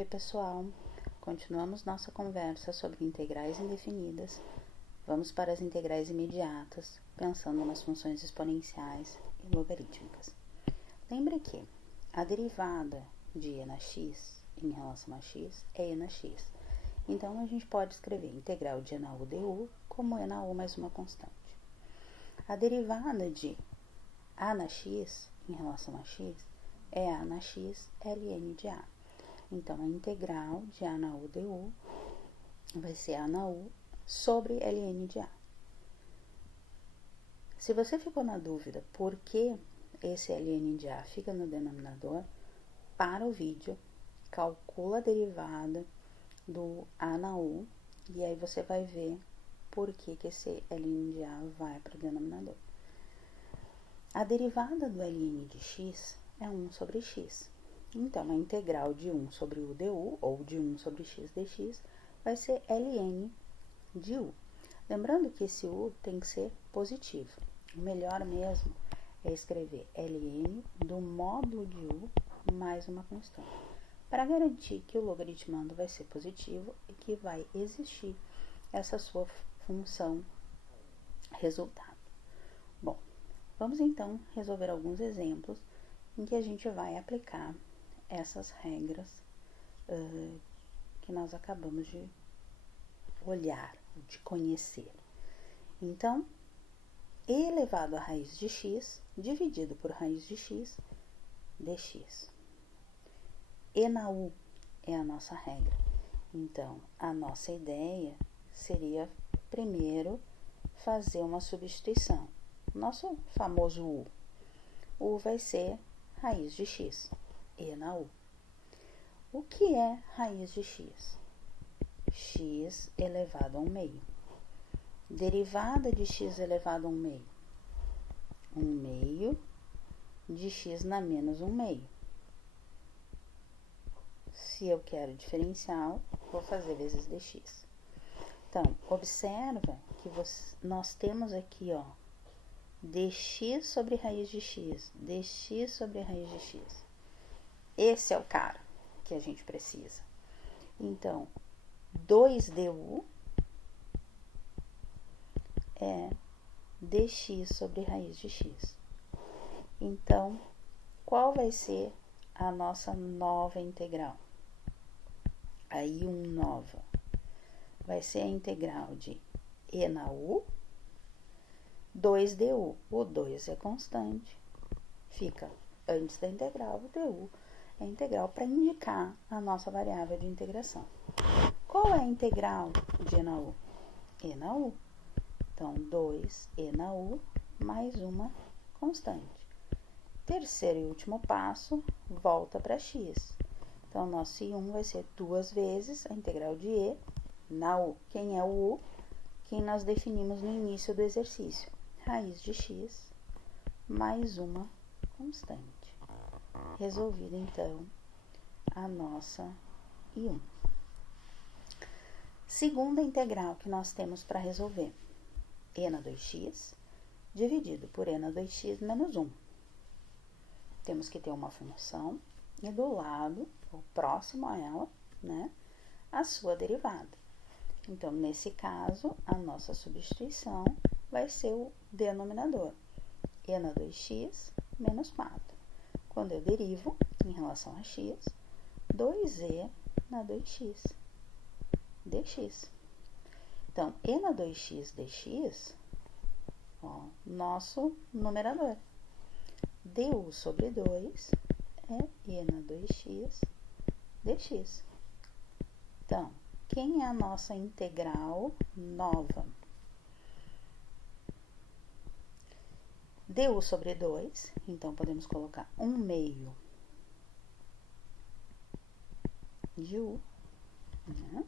Oi pessoal, continuamos nossa conversa sobre integrais indefinidas. Vamos para as integrais imediatas, pensando nas funções exponenciais e logarítmicas. Lembre que a derivada de e na x em relação a x é e na x. Então a gente pode escrever integral de e na u du como e na u mais uma constante. A derivada de a na x em relação a x é a na x ln de a. Então, a integral de a na u du vai ser a na u sobre ln de a. Se você ficou na dúvida por que esse ln de a fica no denominador, para o vídeo, calcula a derivada do a na u e aí você vai ver por que esse ln de a vai para o denominador. A derivada do ln de x é 1 sobre x. Então, a integral de 1 sobre u du, ou de 1 sobre x dx, vai ser ln de u. Lembrando que esse u tem que ser positivo. O melhor mesmo é escrever ln do módulo de u mais uma constante, para garantir que o logaritmando vai ser positivo e que vai existir essa sua função resultado. Bom, vamos então resolver alguns exemplos em que a gente vai aplicar essas regras que nós acabamos de olhar, de conhecer. Então, e elevado à raiz de x dividido por raiz de x dx. E na u é a nossa regra. Então, a nossa ideia seria primeiro fazer uma substituição. Nosso famoso u. U vai ser raiz de x. E na u. O que é raiz de x? X elevado a 1 meio. Derivada de x elevado a 1 meio. 1 meio de x na menos 1 meio. Se eu quero diferencial, vou fazer vezes dx. Então, observa que nós temos aqui, ó, dx sobre raiz de x, dx sobre raiz de x. Esse é o cara que a gente precisa. Então, 2du é dx sobre raiz de x. Então, qual vai ser a nossa nova integral? A I1 nova vai ser a integral de e na u, 2du. O 2 é constante, fica antes da integral, o du é a integral para indicar a nossa variável de integração. Qual é a integral de e na u? E na u. Então, 2e na u mais uma constante. Terceiro e último passo, volta para x. Então, nosso I1 vai ser 2 vezes a integral de e na u. Quem é o u? Quem nós definimos no início do exercício. Raiz de x mais uma constante. Resolvida, então, a nossa I1. Segunda integral que nós temos para resolver. E na 2x dividido por e na 2x menos 1. Temos que ter uma função e do lado, ou próximo a ela, né, a sua derivada. Então, nesse caso, a nossa substituição vai ser o denominador. E na 2x menos 4. Quando eu derivo, em relação a x, 2e na 2x dx. Então, e na 2x dx, ó, nosso numerador. Du sobre 2 é e na 2x dx. Então, quem é a nossa integral nova? Du sobre 2, então podemos colocar 1 meio de u, né?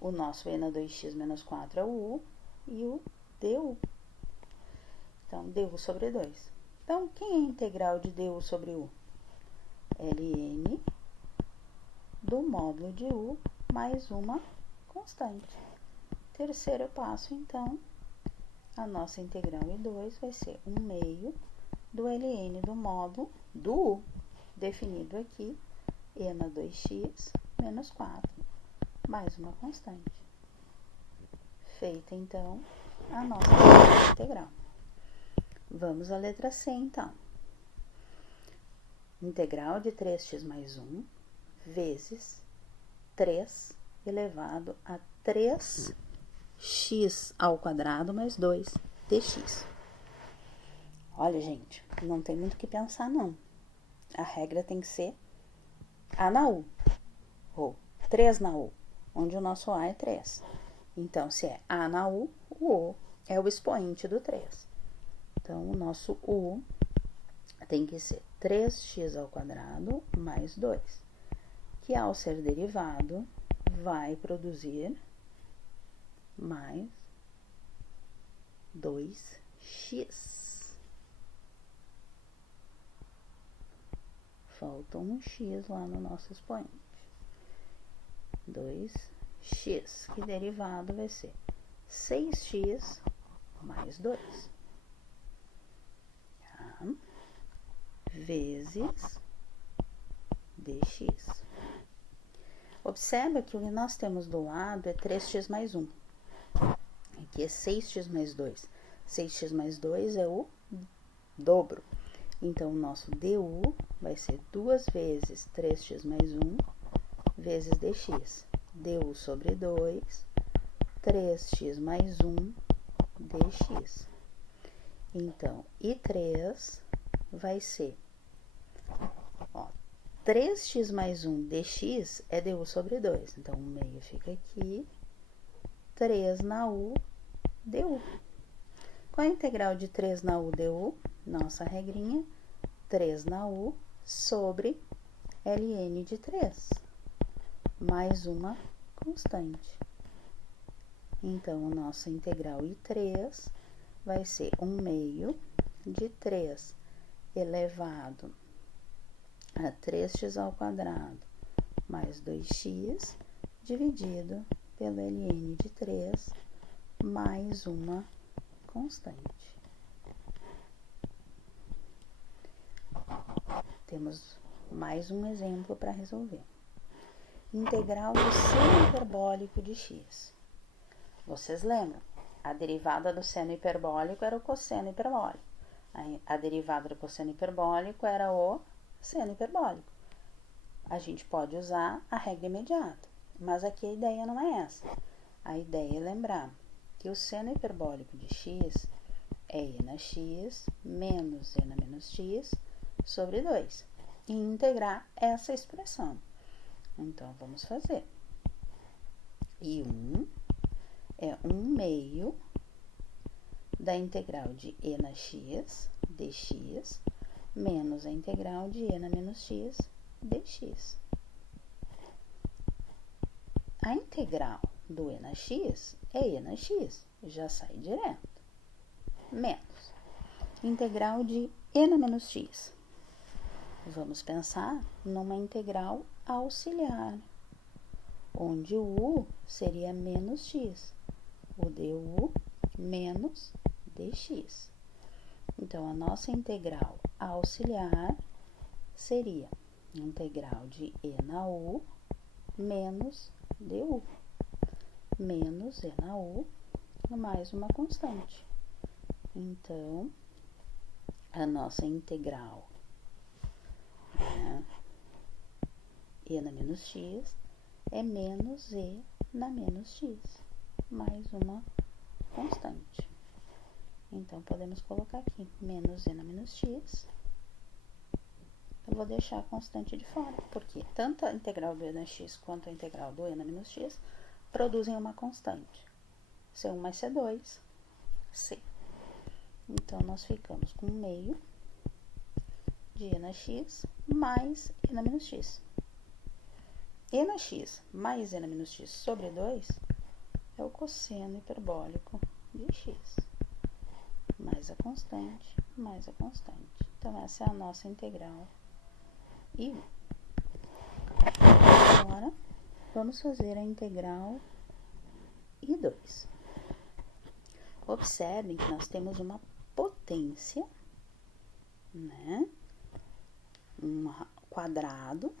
O nosso e na 2x menos 4 é o u e o du. Então, du sobre 2. Então, quem é a integral de du sobre u? ln do módulo de u mais uma constante. Terceiro passo, então, a nossa integral I2 vai ser 1 meio do ln do módulo do u, definido aqui e na 2x menos 4, mais uma constante. Feita, então, a nossa integral. Vamos à letra C, então. Integral de 3x mais 1 vezes 3 elevado a 3x ao quadrado mais 2 dx. Olha, gente, não tem muito o que pensar, não. A regra tem que ser A na U, ou 3 na U, onde o nosso A é 3. Então, se é A na U, o O é o expoente do 3. Então, o nosso U tem que ser 3x ao quadrado mais 2, que ao ser derivado vai produzir mais 2x. Falta um x lá no nosso expoente. 2x, que derivado vai ser 6x mais 2. Tá? Vezes dx. Observa que o que nós temos do lado é 3x mais 1. Aqui é 6x mais 2. 6x mais 2 é o dobro. Então, o nosso du vai ser 2 vezes 3x mais 1 vezes dx. Du sobre 2, 3x mais 1 dx. Então, e 3 vai ser, ó, 3x mais 1 dx é du sobre 2. Então, o meio fica aqui, 3 na u du. Qual é a integral de 3 na u du? Nossa regrinha, 3 na u sobre ln de 3, mais uma constante. Então, a nossa integral I3 vai ser 1/2 de 3 elevado a 3x ao quadrado mais 2x dividido pelo ln de 3 mais uma constante. Temos mais um exemplo para resolver. Integral do seno hiperbólico de x. Vocês lembram? A derivada do seno hiperbólico era o cosseno hiperbólico. A derivada do cosseno hiperbólico era o seno hiperbólico. A gente pode usar a regra imediata, mas aqui a ideia não é essa. A ideia é lembrar que o seno hiperbólico de x é e na x menos e na menos x sobre 2. E integrar essa expressão. Então, vamos fazer. I1 é 1/2 da integral de e na x dx menos a integral de e na menos x dx. A integral do e na x é e na x, já sai direto. Menos integral de e na menos x. Vamos pensar numa integral auxiliar, onde o u seria menos x, o du menos dx. Então, a nossa integral auxiliar seria integral de e na u menos du, menos e na u mais uma constante. Então, a nossa integral, né, e na menos x é menos e na menos x, mais uma constante. Então, podemos colocar aqui menos e na menos x. Eu vou deixar a constante de fora, porque tanto a integral do e na x quanto a integral do e na menos x produzem uma constante. C1 mais C2, C. Então, nós ficamos com 1/2 de e na x mais e na menos x. E na x mais e na menos x sobre 2 é o cosseno hiperbólico de x, mais a constante, mais a constante. Então, essa é a nossa integral I1. Agora, vamos fazer a integral I2. Observem que nós temos uma potência, né? Um quadrado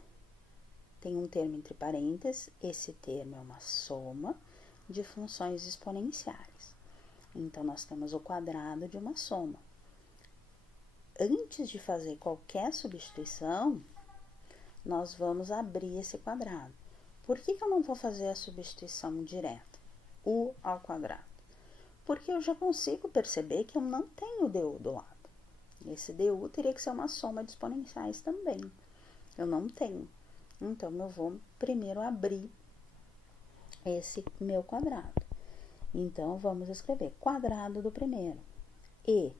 tem um termo entre parênteses, esse termo é uma soma de funções exponenciais. Então, nós temos o quadrado de uma soma. Antes de fazer qualquer substituição, nós vamos abrir esse quadrado. Por que eu não vou fazer a substituição direta? U ao quadrado. Porque eu já consigo perceber que eu não tenho du do lado. Esse du teria que ser uma soma de exponenciais também. Eu não tenho. Então, eu vou primeiro abrir esse meu quadrado. Então, vamos escrever quadrado do primeiro. E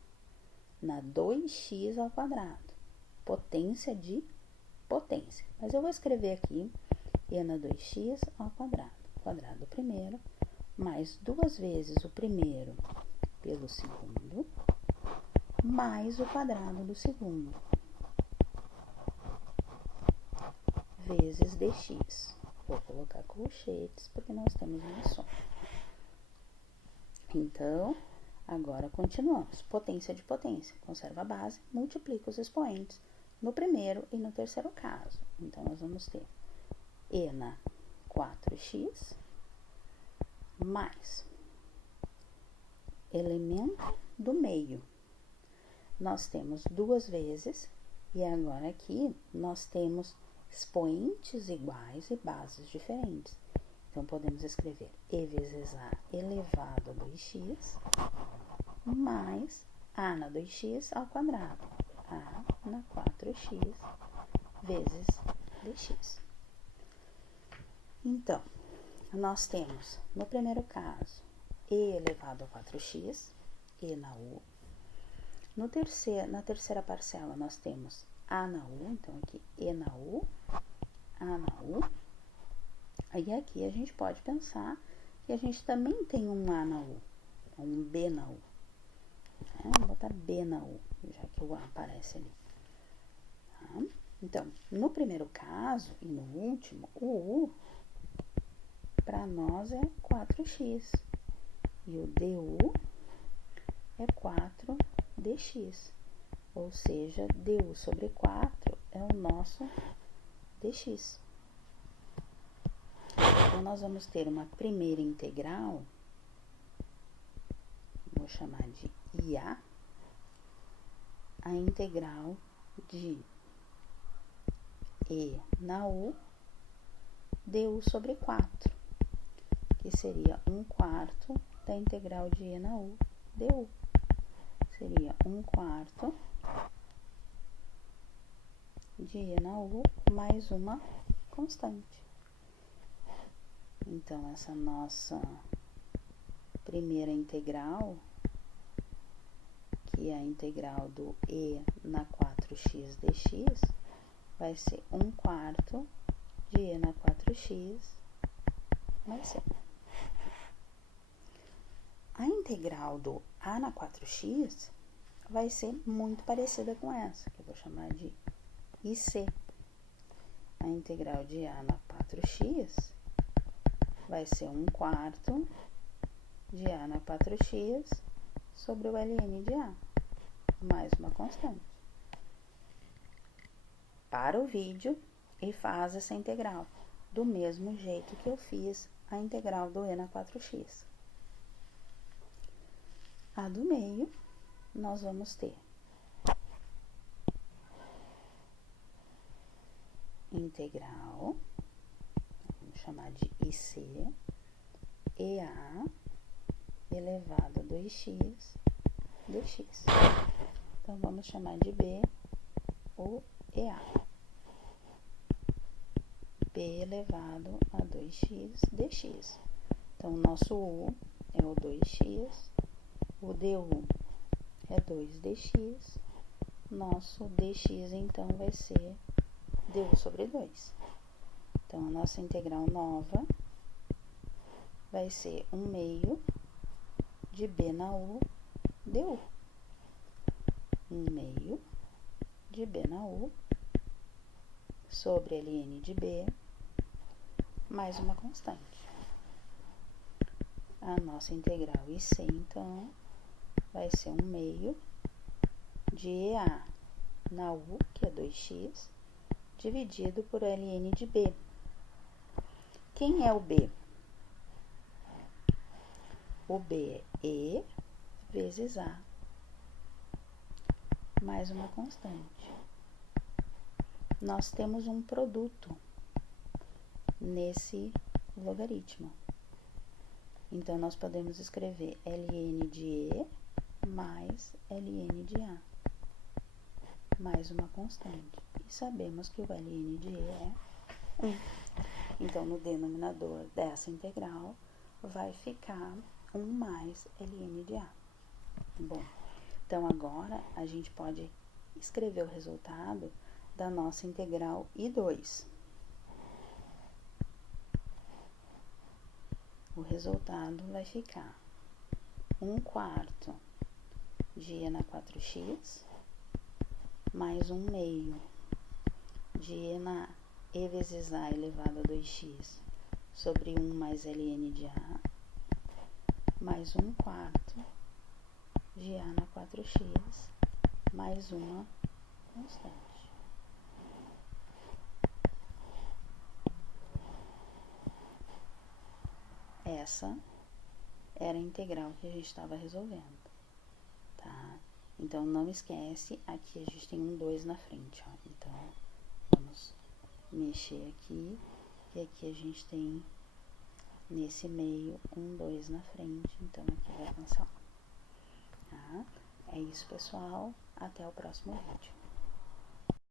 na 2x ao quadrado. Potência de potência. Mas eu vou escrever aqui E na 2x ao quadrado. Quadrado do primeiro, mais 2 vezes o primeiro pelo segundo, mais o quadrado do segundo, vezes dx. Vou colocar colchetes, porque nós temos uma soma. Então, agora continuamos. Potência de potência. Conserva a base, multiplica os expoentes no primeiro e no terceiro caso. Então, nós vamos ter E na 4x mais elemento do meio. Nós temos 2 vezes, e agora aqui nós temos expoentes iguais e bases diferentes. Então, podemos escrever E vezes A elevado a 2x, mais A na 2x ao quadrado. A na 4x vezes dx. Então, nós temos, no primeiro caso, E elevado a 4x, E na U. Na terceira parcela, nós temos A na U, então aqui E na U, A na U. Aí aqui a gente pode pensar que a gente também tem um A na U, um B na U. Vou botar B na U, já que o A aparece ali. Tá? Então, no primeiro caso e no último, o U para nós é 4x. E o du é 4dx. Ou seja, du sobre 4 é o nosso dx. Então, nós vamos ter uma primeira integral, vou chamar de IA, a integral de E na U, du sobre 4, que seria 1/4 da integral de E na U, du. Seria 1/4 de E na U mais uma constante. Então, essa nossa primeira integral, que é a integral do E na 4x dx, vai ser 1/4 de E na 4x mais C. A integral do A na 4x vai ser muito parecida com essa, que eu vou chamar de IC. A integral de A na 4x vai ser 1/4 de A na 4x sobre o ln de A, mais uma constante. Para o vídeo e faz essa integral, do mesmo jeito que eu fiz a integral do E na 4x. A do meio, nós vamos ter integral, vamos chamar de IC, EA elevado a 2x dx. Então, vamos chamar de B o EA. B elevado a 2x dx. Então, o nosso U é o 2x, o du é 2dx, nosso dx, então, vai ser du sobre 2. Então, a nossa integral nova vai ser 1/2 de B na U du. 1/2 de B na U sobre ln de B mais uma constante. A nossa integral IC, então, vai ser 1/2 de EA na U, que é 2x, dividido por ln de B, Quem é o B? O B é E vezes A, mais uma constante. Nós temos um produto nesse logaritmo. Então, nós podemos escrever ln de E mais ln de A, mais uma constante. E sabemos que o ln de E é 1. Então, no denominador dessa integral, vai ficar 1 mais ln de A. Bom, então agora a gente pode escrever o resultado da nossa integral I2. O resultado vai ficar 1/4 de E na 4x, mais 1/2 de E na E vezes A elevado a 2x sobre 1 mais ln de A, mais 1/4 de A na 4x, mais uma constante. Essa era a integral que a gente estava resolvendo, tá? Então, não esquece, aqui a gente tem um 2 na frente, ó. Então, vamos mexer aqui, e aqui a gente tem, nesse meio, um 2 na frente, então aqui vai cancelar, tá? É isso, pessoal. Até o próximo vídeo.